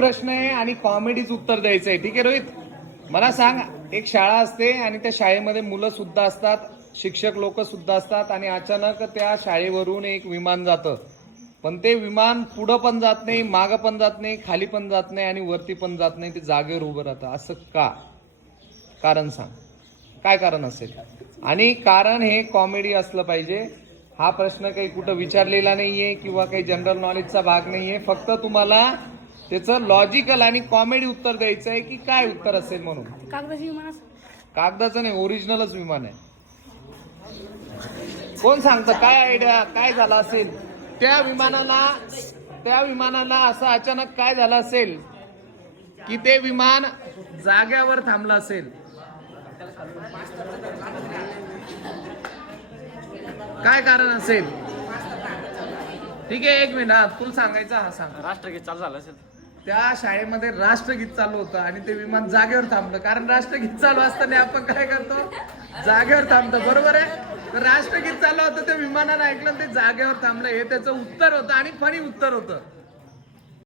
प्रश्न आहे आणि कॉमेडीच उत्तर द्यायचं आहे. ठीक आहे रोहित, मला सांग, एक शाळा असते आणि त्या शाळेमध्ये मुलं सुद्धा असतात, शिक्षक लोक सुद्धा असतात आणि अचानक त्या शाळेवरून एक विमान जातं, पण ते विमान पुढं पण जात नाही, मागं पण जात नाही, खाली पण जात नाही आणि वरती पण जात नाही, ते जागेवर उभं राहतं. असं का? कारण सांग, काय कारण असेल? आणि कारण हे कॉमेडी असलं पाहिजे. हा प्रश्न काही कुठं विचारलेला नाहीये किंवा काही जनरल नॉलेजचा भाग नाहीये. फक्त तुम्हाला त्याचं लॉजिकल आणि कॉमेडी उत्तर द्यायचं आहे की काय उत्तर असेल म्हणून. कागदाची विमान कागदाचं नाही, ओरिजिनलच विमान आहे. कोण सांगतं काय आयडिया काय झाला असेल? त्या विमानाला असं अचानक काय झालं असेल की ते विमान जाग्यावर थांबलं असेल? काय कारण असेल? ठीक आहे, एक मिनिट, तुला सांगायचं, हा सांग. राष्ट्रगीत चालू झालं असेल. त्या शाळेमध्ये राष्ट्रगीत चालू होतं आणि ते विमान जागेवर थांबलं, कारण राष्ट्रगीत चालू असताना आपण काय करतो? जागेवर थांबतो, बरोबर आहे? तर राष्ट्रगीत चालू होतं, ते विमानानं ऐकलं, ते जागेवर थांबलं. हे त्याचं उत्तर होतं आणि फनी उत्तर होतं.